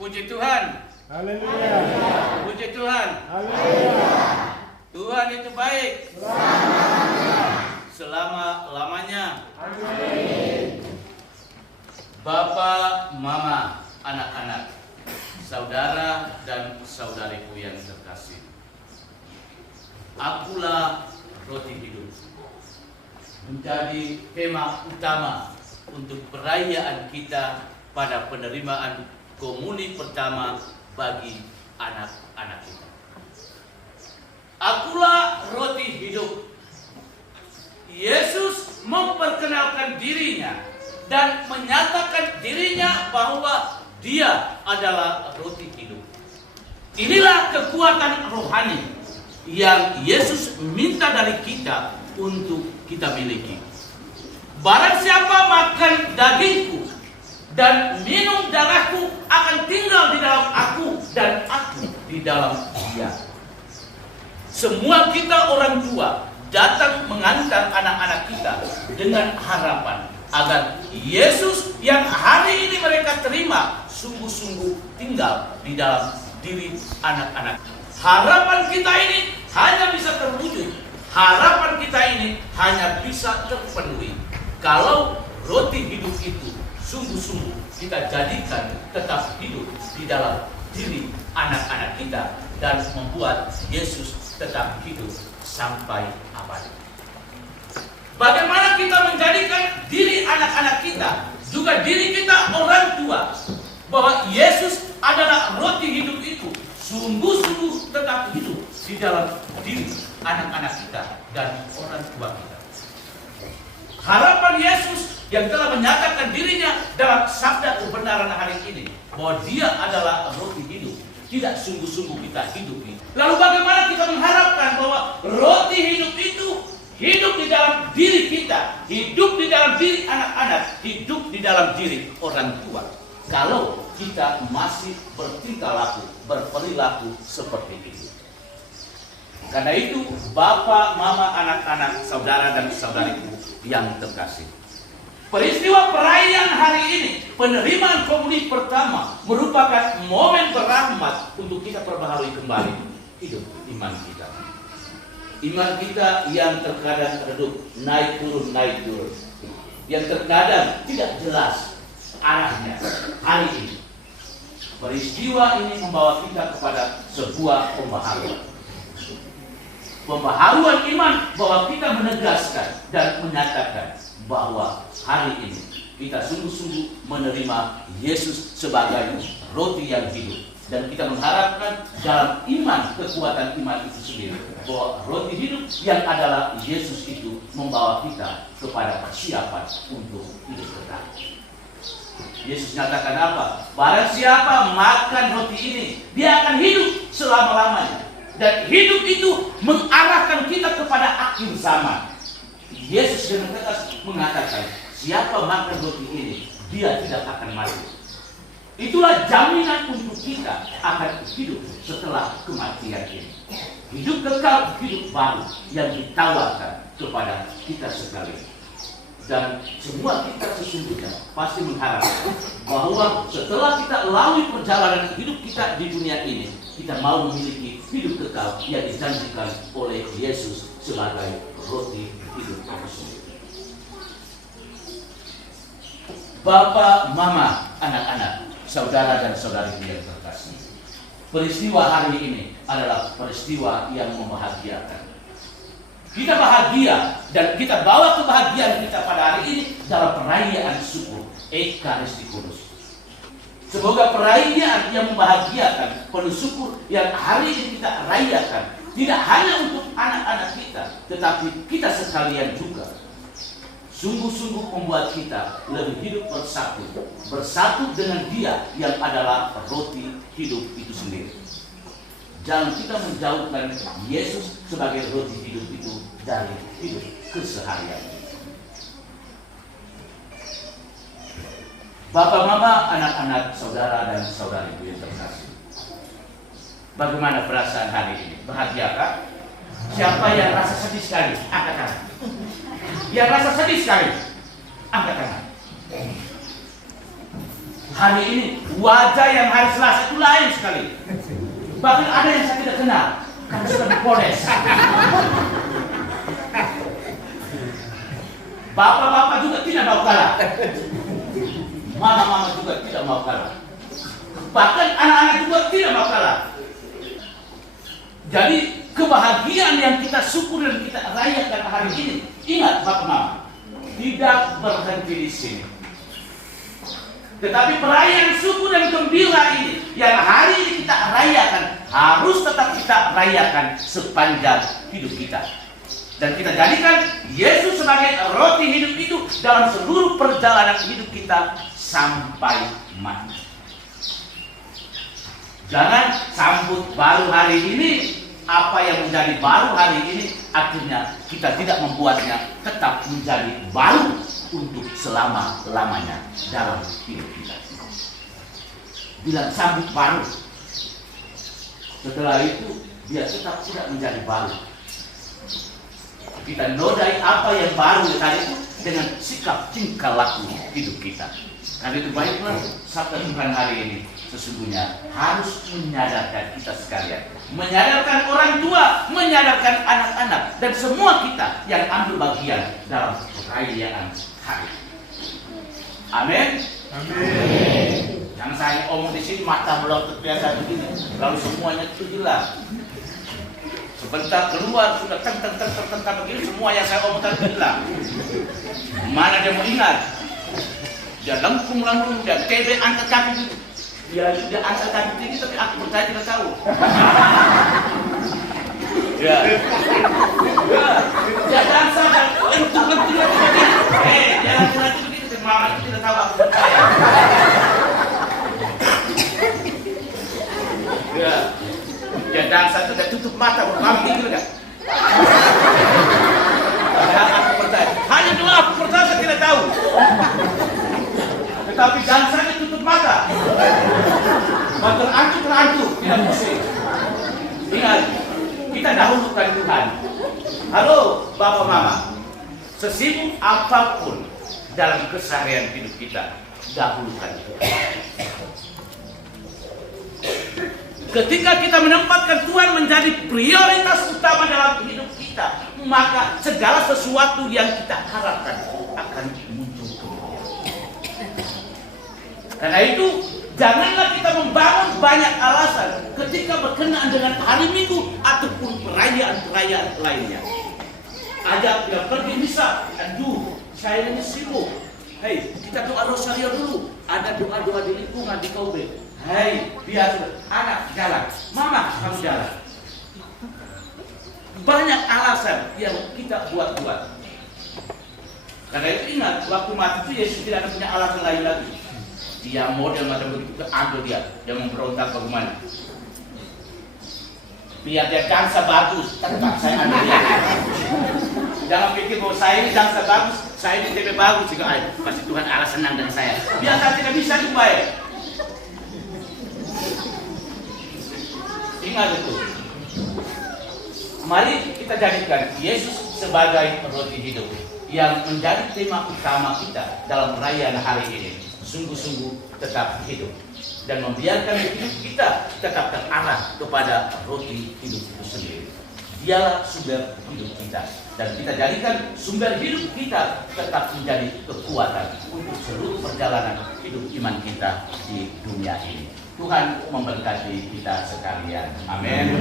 Puji Tuhan. Haleluya. Puji Tuhan. Haleluya. Tuhan itu baik. Selama-lamanya. Amin. Bapak, Mama, anak-anak, saudara dan saudariku yang terkasih. Akulah roti hidup. Menjadi tema utama untuk perayaan kita pada penerimaan komuni pertama bagi anak-anak kita. Akulah roti hidup. Yesus memperkenalkan dirinya dan menyatakan dirinya bahwa Dia adalah roti hidup. Inilah kekuatan rohani yang Yesus minta dari kita untuk kita miliki. Barang siapa makan dagingku dan minum darahku akan tinggal di dalam aku dan aku di dalam dia. Semua kita orang tua datang mengantar anak-anak kita dengan harapan agar Yesus yang hari ini mereka terima sungguh-sungguh tinggal di dalam diri anak-anak. Harapan kita ini hanya bisa terwujud, harapan kita ini hanya bisa terpenuhi kalau roti hidup itu sungguh-sungguh kita jadikan tetap hidup di dalam diri anak-anak kita dan membuat Yesus tetap hidup sampai abadi. Bagaimana kita menjadikan diri anak-anak kita, juga diri kita orang tua, bahwa Yesus adalah roti hidup itu sungguh-sungguh tetap hidup di dalam diri anak-anak kita dan orang tua kita. Harapan Yesus yang telah menyatakan dirinya dalam sabda kebenaran hari ini bahwa Dia adalah roti hidup, tidak sungguh-sungguh kita hidupi. Lalu bagaimana kita mengharapkan bahwa roti hidup itu hidup di dalam diri kita, hidup di dalam diri anak-anak, hidup di dalam diri orang tua, kalau kita masih bertingkah laku, berperilaku seperti itu? Karena itu, Bapak, Mama, anak-anak, saudara dan saudariku yang terkasih, peristiwa perayaan hari ini, penerimaan komuni pertama, merupakan momen berahmat untuk kita perbaharui kembali hidup iman kita. Iman kita yang terkadang redup, naik turun, yang terkadang tidak jelas arahnya. Hari ini, peristiwa ini membawa kita kepada sebuah pembaharuan. Pembaharuan iman bahwa kita menegaskan dan menyatakan bahwa hari ini kita sungguh-sungguh menerima Yesus sebagai roti yang hidup. Dan kita mengharapkan dalam iman, kekuatan iman itu sendiri, bahwa roti hidup yang adalah Yesus itu membawa kita kepada persiapan untuk hidup kekal. Yesus nyatakan apa? Barang siapa makan roti ini, dia akan hidup selama-lamanya. Dan hidup itu mengarahkan kita kepada akhir zaman. Yesus dengan tegas mengatakan, siapa makan roti ini, dia tidak akan mati. Itulah jaminan untuk kita akan hidup setelah kematian ini. Hidup kekal, hidup baru yang ditawarkan kepada kita sekalian. Dan semua kita sesungguhnya pasti mengharapkan bahwa setelah kita lalui perjalanan hidup kita di dunia ini, kita mau memiliki hidup kekal yang dijanjikan oleh Yesus sebagai roti hidup itu sendiri. Bapak, Mama, anak-anak, saudara dan saudari yang terkasih, peristiwa hari ini adalah peristiwa yang membahagiakan. Kita bahagia dan kita bawa kebahagiaan kita pada hari ini dalam perayaan syukur Ekaristi Kudus. Semoga perayaan yang membahagiakan, penuh syukur yang hari ini kita rayakan tidak hanya untuk anak-anak kita, tetapi kita sekalian juga sungguh-sungguh membuat kita lebih hidup bersatu dengan Dia yang adalah roti hidup itu sendiri. Jangan kita menjauhkan Yesus sebagai roti hidup itu dari hidup keseharian. Bapak, Mama, anak-anak, saudara dan saudariku yang terkasih, bagaimana perasaan hari ini? Bahagiakah? Siapa yang rasa sedih sekali? Angkat tangan. Yang rasa sedih sekali? Angkat tangan. Hari ini wajah yang hari Selasa itu lain sekali. Bahkan ada yang saya tidak kenal karena sudah dipoles. Bapak-bapak juga tidak mau kalah. Mama-mama juga tidak mau kalah. Bahkan anak-anak juga tidak mau kalah. Jadi kebahagiaan yang kita syukur dan kita rayakan hari ini, ingat Bapak Mama, tidak berhenti di sini. Tetapi perayaan syukur dan gembira ini yang hari ini kita rayakan harus tetap kita rayakan sepanjang hidup kita. Dan kita jadikan Yesus sebagai roti hidup itu dalam seluruh perjalanan hidup kita sampai mati. Jangan sambut baru hari ini, apa yang menjadi baru hari ini akhirnya kita tidak membuatnya tetap menjadi baru untuk selama-lamanya dalam hidup kita. Bilang sambut baru, setelah itu dia tetap tidak menjadi baru. Kita nodai apa yang baru tadi itu dengan sikap tingkah laku hidup kita. Karena itu baiklah sabda Tuhan hari ini sesungguhnya harus menyadarkan kita sekalian, menyadarkan orang tua, menyadarkan anak-anak dan semua kita yang ambil bagian dalam perayaan hari. Amin. Amin. Jangan saya omong di sini mata melotot biasa begini, lalu semuanya itu hilang. Sebentar keluar sudah teng begini, semua yang saya omong tadi hilang. Mana dia mau ingat? Dia lengkung, dia tebe angkat kaki gitu. Dia angkat kaki tinggi tapi aku percaya tidak tahu. Ya. Jangan sadar, lentuk. Jangan berarti begitu, mama itu tidak tahu aku percaya. Ya. Ya dansa itu udah tutup mata, mama gitu enggak? Padahal aku percaya. Hanya dua aku percaya saya tidak tahu. Tetapi dansanya tutup mata. Terantuk, tidak pusing. Ingat, kita dahulukan Tuhan. Halo Bapak Mama, sesibuk apapun dalam keseharian hidup kita, dahulukan Tuhan. Ketika kita menempatkan Tuhan menjadi prioritas utama dalam hidup kita, maka segala sesuatu yang kita harapkan akan muncul kemudian. Karena itu, janganlah kita membangun banyak alasan ketika berkenaan dengan hari Minggu ataupun perayaan-perayaan lainnya. Ajak dia pergi misa, aduh, saya ini sibuk. Hei, kita doa rosario dulu. Ada doa-doa di lingkungan di Kobe. Hei, biasa anak jalan, mama kamu jalan. Banyak alasan yang kita buat-buat. Karena itu ingat, waktu mati itu Yesus tidak ada punya alasan lain lagi. Dia model macam begitu, ambil dia memberontak bagaimana? Biar dia dansa bagus, tetap saya ambil dia. Jangan pikir bahwa saya ini dansa bagus, saya ini TV bagus juga. Pasti Tuhan Allah senang dengan saya. Biar saya tidak bisa dibayar. Ingat itu. Mari kita jadikan Yesus sebagai roti hidup yang menjadi tema utama kita dalam perayaan hari ini. Sungguh-sungguh tetap hidup dan membiarkan hidup kita tetap terarah kepada roti hidup itu sendiri. Dialah sumber hidup kita dan kita jadikan sumber hidup kita tetap menjadi kekuatan untuk seluruh perjalanan hidup iman kita di dunia ini. Tuhan memberkati kita sekalian. Amin.